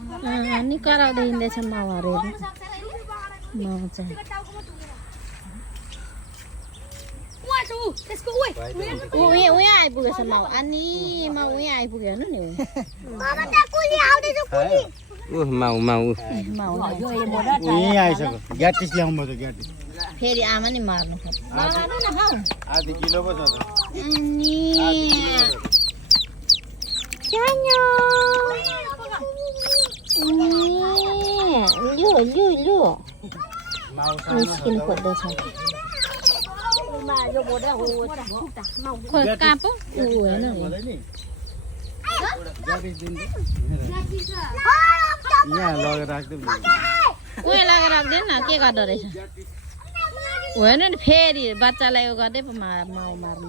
अनि कराउँदै हिँड्दैछ माउहरू माउ चाहिँ उहाँ आइपुगेछ माउ अनि माउ उहाँ आइपुग्यो हेर्नु नि फेरि आमा नि मार्नु निस्किनु खोज्दैछ कहाँ पो हेर्नु उहाँ लगेर राख्दैन न के गर्दो रहेछ होइन नि फेरि बच्चालाई उयो गर्दै पो माउ मार्नु